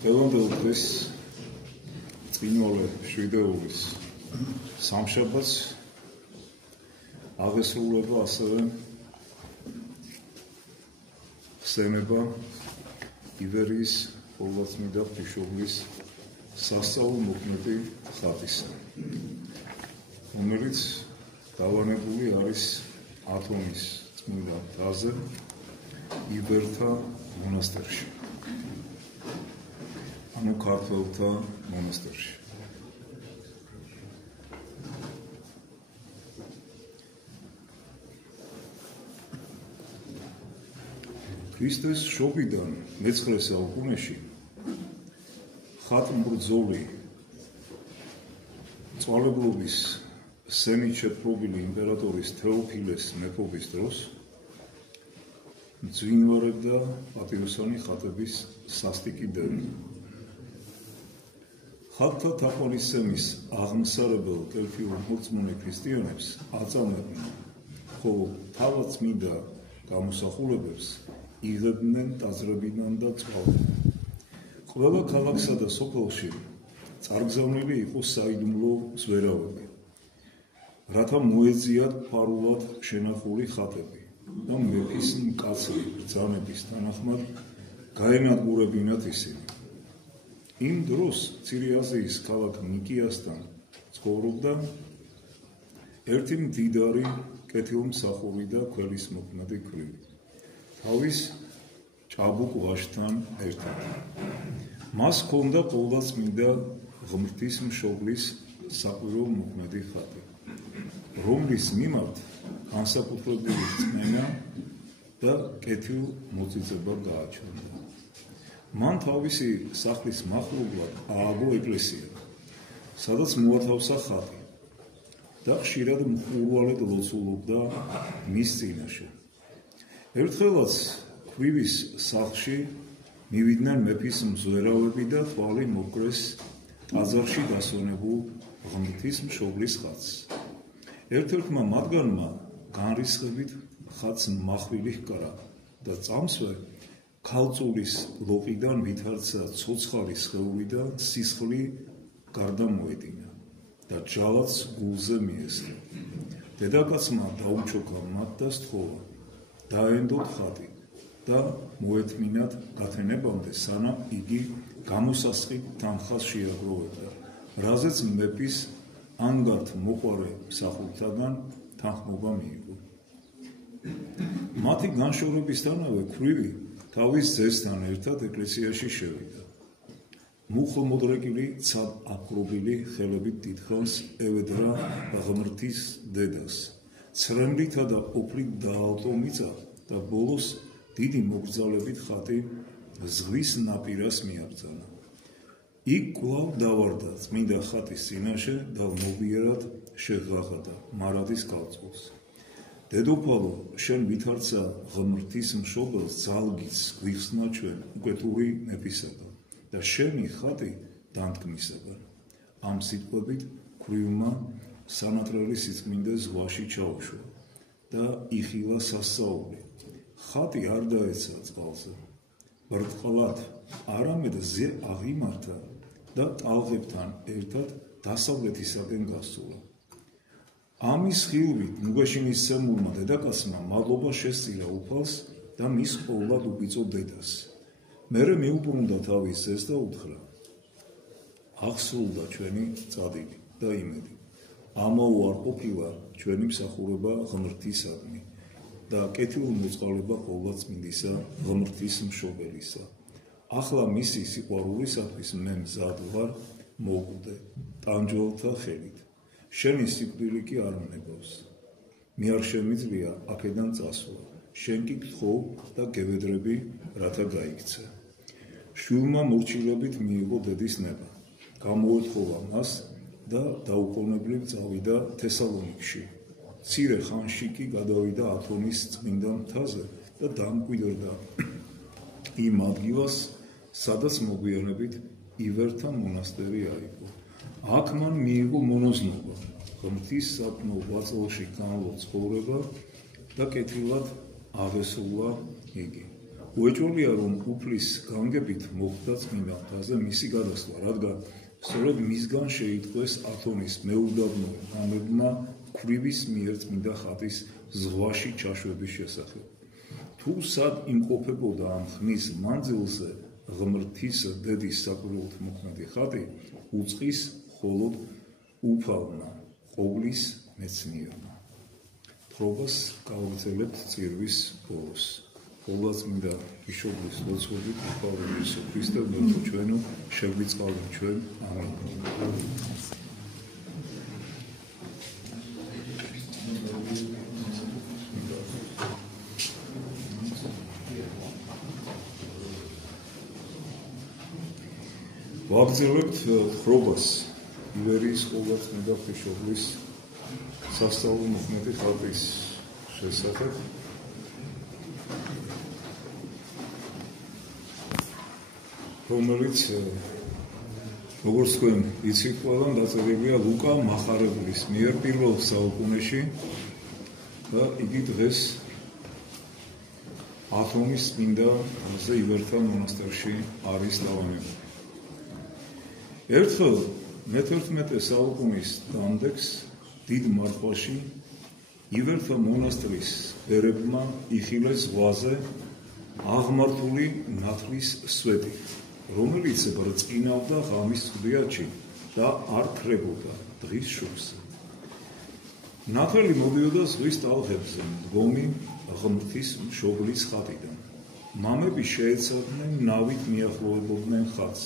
Დღევანდელ დღეს წინვალე შვიდეულის სამშაბათს აღესრულება ასევე ხსენება ივერიის ყოვლადწმიდა ღვთისმშობლის სასწაულ მოქმედი ხატისა, რომელიც დავანებული არის ათონის წმინდა მთაზე ივერთა მონასტერში, ანუ ქართველთა მონასტერში. ქრისტეს შობიდან მე-9 საუკუნეში ხატმბრძოლი წვალებლობის სენით შეპყრობილი იმპერატორის თეოფილეს მეფობის დროს მძვინვარებდა პატიოსანი ხატების სასტიკი დევნა. ხატთა თაყვანისცემის აღმსარებელ კელტიურ მორწმუნე ქრისტიანებს აწამებდნენ, ხოლო თავად წმინდა გამოსახულებებს იღებდნენ ტაძრებიდან და წყალიდან. ყველა ქალაქსა და სოფელში წარგზავნილი იყო საიდუმლო ზვერავები, რათა მოეძიათ ფარულად შენახული ხატები და მეფის მკაცრი ბრძანების თანახმად გაენადგურებინათ ისინი. იმ დროს მცირე აზიის ქალაქ ნიკიასთან ცხოვრობდა ერთი მდიდარი კეთილმსახური და ქველისმოქმედი ქვრივი, თავის ჭაბუკ ვაჟთან ერთად. მას ჰქონდა ყოვლადწმინდა ღვთისმშობლის საკვირვო მოქმედი ხატი, რომლის მიმართ განსაკუთრებული რწმენა და კეთილმოწიწება გააჩნდა. მან თავისი სახლის მახლობლად ააგო ეკლესია, სადაც მოათავსა ხატი და ხშირად მხურვალედ ლოცულობდა მის წინაშე. ერთხელაც ქვრივის სახლში მივიდნენ მეფის მზვერავები და თვალი მოკრეს ტაძარში დასვენებულ ღვთისმშობლის ხატს. ერთ-ერთმა მათგანმა განრისხებით ხატს מחვილი ჰკრა და წამსვე ქალწულის ლოყიდან ვითარცა ცოცხალი სხეული და სისხლი გარდა მოედინა და ჯალათს გულზე მიესხა. დედაკაცმა დაუჩოქა მათ და სთხოვა დაენდოთ ხატი და მოეთმინათ გათენებამდე, სანამ იგი გამოსასყიდ თანხას შეაგროვებდა, რაზეც მეფის ანგართ მოყვარე მსახურთაგან თანხმობა მიიღო. მათი განშორებისთანავე ქვრივი თავის ძესთან ერთად ეკლესიაში შევიდა. მუხლმოდრეკილი ცალ აპყრობილი ხელებით დიდხანს ევედრა ღმრთის დედას, ცრემლითა და ოფლით დაალტო მიწა და ბოლოს დიდი მოგრძალებით ხატი ზღვის ნაპირას მიაბრძანა. იქ კვლავ დავარდა წმინდა ხატის წინაშე და მობიერად შეღაღადა მარადის ქალწულს. დედოფალო, შენ ვითარცა ღვთისმშობელს ძალგიც გვიხსნა ჩვენ უკეთური მეფისაგან და შენი ხატი დამთქმისაგან. ამ სიტყვებით ქვრივმა სანატრელი სიწმინდე ზღვაში ჩაუშვა და იხილა სასწაული. ხატი არ დაეცა წყალზე, ბრტყლად არამედ ზე აღიმართა და ტალღებთან ერთად დასავლეთისაკენ გასულა. ამის ხილვით მუგაშინისცემულმა დედაკაცმა მადლობა შესწირა უფალს და მის ყოვლად უბიწო დედას. მერე მიუბრუნდა თავის ძეს და უთხრა: აღსრულდა ჩვენი წადინი და იმედი. ამაო არ ყოფილა ჩვენი მსახურება ღმრთისადმი და კეთილმოწყალება ყოვლადწმინდისა ღვთისმშობელისა. ახლა მისი სიყვარულისათვის მე მზად ვარ მოკვდე ტანჯვალთა ხელით. შენი სიკვდილი კი არ მნებავს. მე არ შემიძლია აქედან წასვლა. შენ კი გთხოვ და გევედრები, რათა გაიქცე. შვილმა მორჩილებით მიიღო დედის ნება. გამოეთხოვა მას და დაუყოვნებლივ წავიდა თესალონიკში. მცირე ხანში კი გადავიდა ათონის წმინდა მთაზე და დამკვიდრდა იმ ადგილას, სადაც მოგვიანებით ივერთა მონასტერი აიგო. აქ მან მიიღო მონოზნობა, ღმრთის საპნო ღვაწლში განვლო ცხოვრება და კეთილად აღესრულა იგი. უეჭველია, რომ უფლის განგებით მოხდა წმინდა მთაზე მისი გადასვლა, რადგან სწორედ მისგან შეიტყვეს ათონის მეუდაბნო მამებმა ქვრივის მიერ წმინდა ხატის ზღვაში ჩაშვების შესახებ. თუ სად იმყოფებოდა ამ ხნის მანძილზე ღმრთის დედის საკვირველთ მოქმედი ხატი, უწყის მხოლოდ უფალმა ყოვლის მეცნიერმა. თრობას გავაგრძელებთ წირვის ბოლოს. ყოვლადწმინდა ღვთისმშობლის ლოცვებით უფალმა იესო ქრისტე მერტო ჩვენო შეგვიწყალო ჩვენ. ამინ. ვაგრძელებთ თხრობას ივერიის ყოვლადწმინდა ღვთისმშობლის სასწაულო მოქმედი ხატის შესახებ. რომელიც როგორც თქვენ იცით, ყველამ დაწერილია ლუკა მახარებლის მიერ პირველ საუკუნეში და იგი დღეს ათონის წმინდა ივერთა მონასტერში არის დავანებული. ერთხელ მე-11 საუკუნის დამდეგს დიდ მარხვაში ივერთა მონასტრის ბერებმა იხილეს ზღვაზე აღმართული ნათლის სვეტი, რომელიც ბრწყინავდა ღამის წვდიათში და არ ქრებოდა დღის შუბს. ნათელი მოდიოდა ზღვის ტალღებზე, მდგომი ღმრთის მშობლის ხატიდან. მამები შეეცადნენ ნავით მიახლოვებოდნენ ხატს,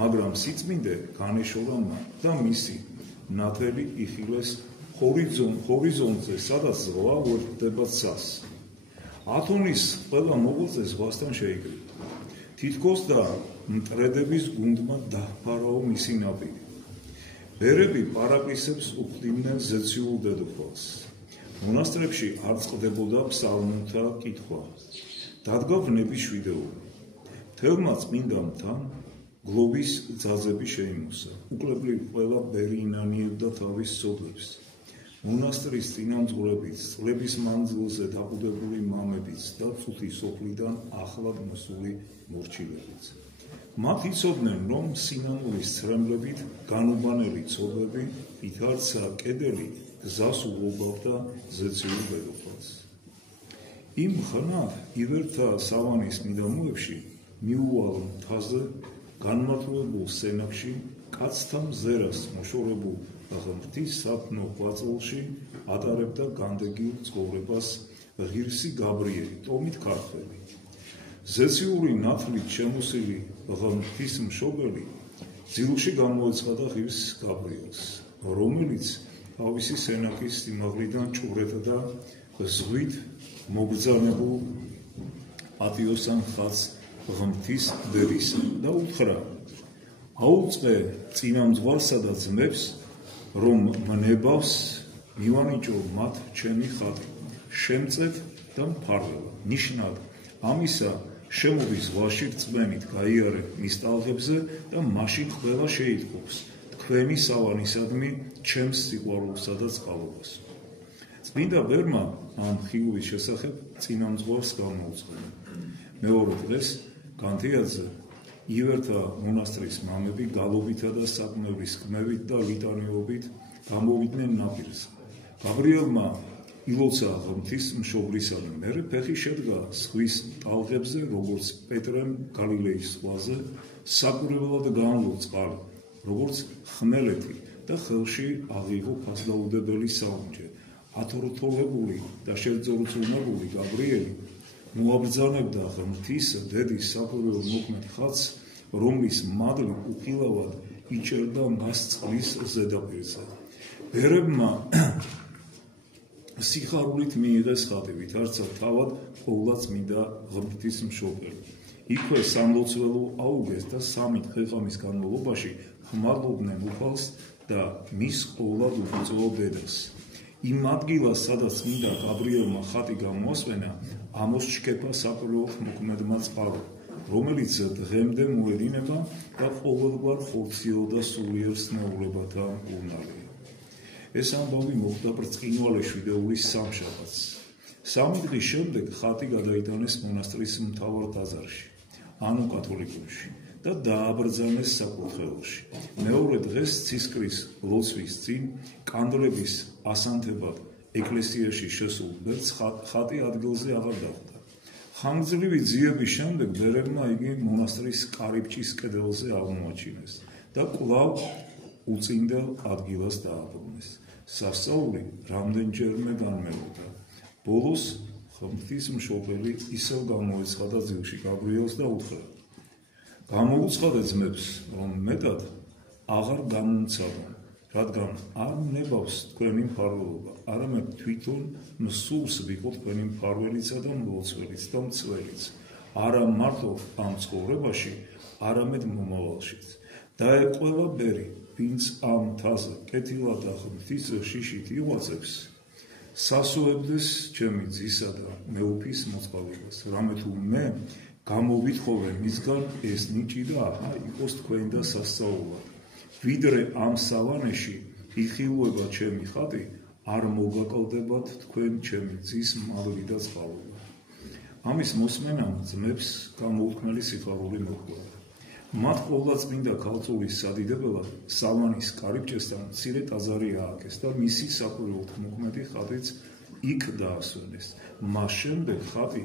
მაგრამ სიწმინდე განეშორა მათ და მისი ნათელი იხილეს ჰორიზონტზე, სადაც ზღვა უერთდება ცას. ათონის ყველა მოღვაწე ზღვასთან შეიკრიბა. თითქოს და მტრედების გუნდმა დაჰფარაო მისი ნაპირი. ბერები პარაკლისებს უხდიდნენ ზეციურ დედოფალს. მონასტრებში არ წყდებოდა ფსალმუნთა კითხვა. დადგა ვნების შვიდეობა. მთელმა წმინდამთან გლოვის ძაძები შეიმოსა. უკლებლივ ყველა ბერი ინანიებდა თავის სოდლებს. მონასტრის წინამძღვრებიც, წლების მანძილზე დაბუდებული მამებიც და წუთი სოფლიდან ახლად მოსული მორჩილებიც. მათ იცოდნენ, რომ სინანურის ცრემლებით განუბანელი ცოდვები ვითარცა კედელი გზას უღობავდა ზეციურ დედოფალს. იმ ხნად ივერთა სავანის მიდამოებში მიუვალ მთაზე განმარტოებულ სენაკში კაცთა მზერას მოშორებულ ღმრთის სათნო ღვაწლში ატარებდა განდეგილ ცხოვრებას ღირსი გაბრიელი, ტომით ქართველი. ზეციური ნათლით შემოსილი ღმრთის მშობელი ძილში გამოეცხადა ღირს გაბრიელს, რომელიც თავისი სენაკის სიმაღლიდან ჭურეთდა ზღვით მოგზავნებულ პატიოსან ხატს ღმრთის დედისა და უთხრა: აუწყე წინამძღვარსა და ძმებს, რომ მნებავს მივანიჭო მათ ჩემი ხატი, შემწეთ და მფარველა. ნიშნად ამისა შემოდი ზღვაში რწმენით გაიარეთ მის ტალღებზე და მაშინ ყველა შეიტყობს თქვენი სავანისადმი ჩემს სიყვარულსა და წყალობას. წმინდა ბერმა ამ ხილვის შესახებ წინამძღვარს გამოუცხადა. მეორე დღეს განთიადზე ივერთა მონასტრის მამები გალობითა და საკმევრის კმევით და ლიტანიობით გამოვიდნენ ნაპირზე. გაბრიელმა ილოცა ღმრთის მშობლისადმი. მერე ფეხი შედგა ზღვის ტალღებზე, როგორც პეტრემ გალილეის ზღვაზე, საკვირველად განვლო წყალი, როგორც ხმელეთი და ხელში აღიღო ფასდაუდებელი საუნჯე. ათორთოლებული და შეძორწუნებული გაბრიელი მოაბრძანებდა ღმრთის დედის საკვირველო მოქმედ ხატს, რომლის მადლი უხილავად იჭერდა მას წყლის ზედაპირზე. ბერებმა სიხარულით მიიღეს ხატი, ვითარცა თავად ყოვლადწმინდა ღმრთის მშობელი. იქვე სამლოცველო აუგეს და 3 დღე-ღამის განმავლობაში ხმარობდნენ უფალს და მის ყოვლად უბრძოლო დედას. იმ ადგილას, სადაც წმინდა გაბრიელმა ხატი გამოასვენა, ამოსჩქეფა საკვირველთ მოქმედმა წყალო, რომელიც დღემდე მოედინება და ყოველგვარ ხორციელ და სულიერ სნეულებათა უნარია. ეს ამბავი მოხდა ბრწყინვალე შვიდეულის სამშაბათს. 3 დღის შემდეგ ხატი გადაიტანეს მონასტრის მთავარ ტაძარში, ანუ კათოლიკურში და დააბრძანეს საკურთხეველში. მეორე დღეს ცისკრის ლოცვის წინ კანდლების ასანთებად ეკლესიაში შესულ ბერდს ხატი ადგილზე აღარ დახვდა. ხანგრძლივი ძიების შემდეგ ბერებმა იგი მონასტრის კარიბჭის კედელზე აღმოაჩინეს და კვლავ უწინდელ ადგილას დააბრუნეს. სასწაული რამდენჯერმე განმეორდა. ბოლოს ღვთისმშობელი ისევ გამოეცხადა ძილში გაბრიელს და უთხრა: გამოუცხადე ძმებს, რომ მეტად აღარ გამომცადონ, რადგან არ ვნებავს თქვენი მფარველობა, არამედ თვითონ მსურს ვიყო თქვენი მფარველიცა და მლოცველიც და მცველიც, არა მარტო ამ ცხოვრებაში, არამედ მომავალშიც. დაეყოლა ბერი, ვინც ამ მთაზე კეთილად და ღვთის შიშით იღვაწებს, სასუებდეს ჩემი ძისა და მეუფის მოწყალებას, რამე თუ მე გამოვითხოვე მისგან ეს ნიჭი და იყოს თქვენ და სასწაულად. ვიდრე ამ სავანეში იხილვება ჩემი ხატი, არ მოგაკლდებათ თქვენ ჩემი ძის მადლი და წყალობა. ამის მოსმენამ ძმებს გამოუთქმელი სიხარული მოჰყვა. მათ ყოვლადწმინდა ქალწულის სადიდებელად სავანის კარიბჭესთან მცირე ტაძარი ააგეს და მისი საკვირველთმოქმედი ხატიც იქ დაასვენეს. მას შემდეგ ხატი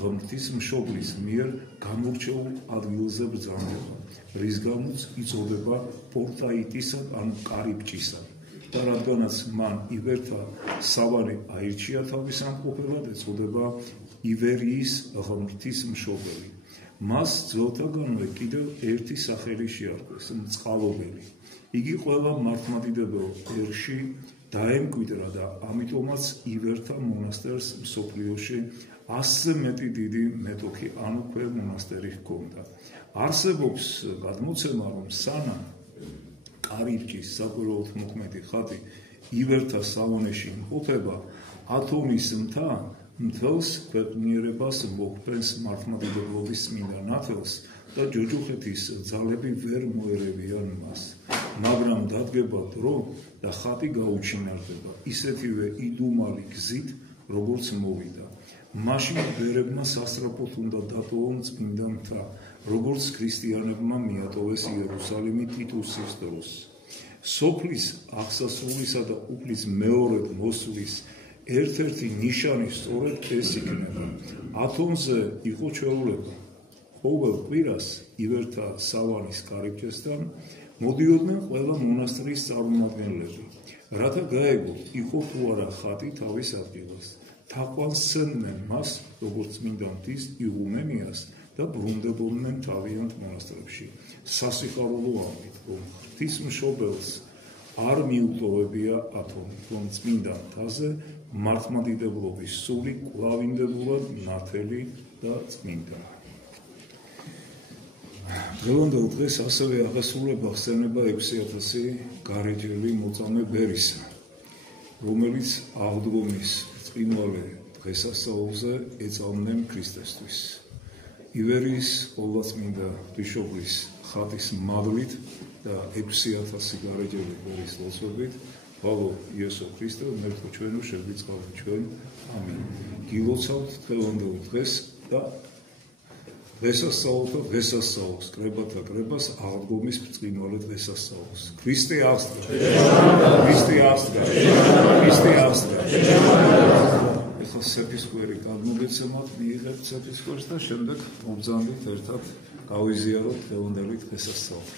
ღვთისმშობლის მიერ გამორჩეულ ადგილზე ბრძანდება, რის გამოც იწოდება პორტაიტისა ან კარიბჭისა და რადგანაც მან ივერთა სავანი აირჩია თავის ამყოფელად, ეწოდება ივერიის ღვთისმშობელი. მას ძველთაგანვე კიდევ ერთი სახელი შეარქვეს, მწყალობელი. იგი ყველა მართლმადიდებელ ერში დაემკვიდრა და ამიტომაც ივერთა მონასტერს მსოფლიოში 100-ზე მეტი დიდი მეტოქი ანუ ქვემონასტერი ჰქონდა. არსებობს გადმოცემა, რომ სანამ კარიბჭის საკვირველთმოქმედი ხატი ივერთა სავანეში იმყოფება, ათონის მთა მთელს ქვეყნიერებას მოჰყენს მართლმადიდებლობის წმინდა ნათელს და ჯოჯოხეთის ძალები ვერ მოერევიან მას. მაგრამ დადგება დრო და ხატი გაუჩინარდება ისეთივე იდუმალი გზით, როგორც მოვიდა. მაშინ ბერებმა სასწრაფოდ უნდა დატოვონ წმინდა მთა, როგორც ქრისტიანებმა მიატოვეს იერუსალიმი ტიტუსის დროს. სოფლის აღსასრულისა და უფლის მეორედ მოსვლის ერთ-ერთი ნიშანი სწორედ ეს იქნება. ათონზე იყო ჩვეულება. ყოველ კვირას ივერთა სავანის კარიბჭესთან მოდიოდნენ ყველა მონასტრის წარმომადგენლები, რათა გაეგოთ იყო თუ არა ხატი თავის ადგილას. თაყვანს სცემდნენ მას, როგორც წმინდა მთის იღუმენიას და ბრუნდებოდნენ თავიანთ მონასტრებში. სასიხარულო ამით, რომ ღვთისმშობელს არ მიუტოვებია ათონი, რომ წმინდა მთაზე მართლმადიდებლობის სული კვლავინდებულად ნათელი და წმინდა. დღევანდელ დღეს ასევე აღესრულება ხსენება 6000 გარეჯელი მოწამე ბერისა, რომელიც აღდგომის ბრწყინვალე დღესასწაულზე ეწამნენ ქრისტესთვის. ივერიის ყოვლადწმინდა ბიშოპის ხატის მადლით და 6000 გარეჯელი ბერის ლოცვებით ბოლო იესო ქრისტე მერტო ჩვენო შეგვიწყალეთ ჩვენ. ამინ. გილოცავთ დღევანდელ დღეს და დღესასწაულს და დღესასწაულს, კრებათა კრებას, აღდგომის ბრწყინვალე დღესასწაულს. ქრისტე აღსდგა. ქრისტე აღსდგა. ქრისტე აღსდგა. ეხლა სეფისკვერი გადმოგეცემოთ, მიიღებთ სეფისკვერს და შემდეგ მობრძანდით ერთად გავიზიაროთ დღევანდელი დღესასწაული.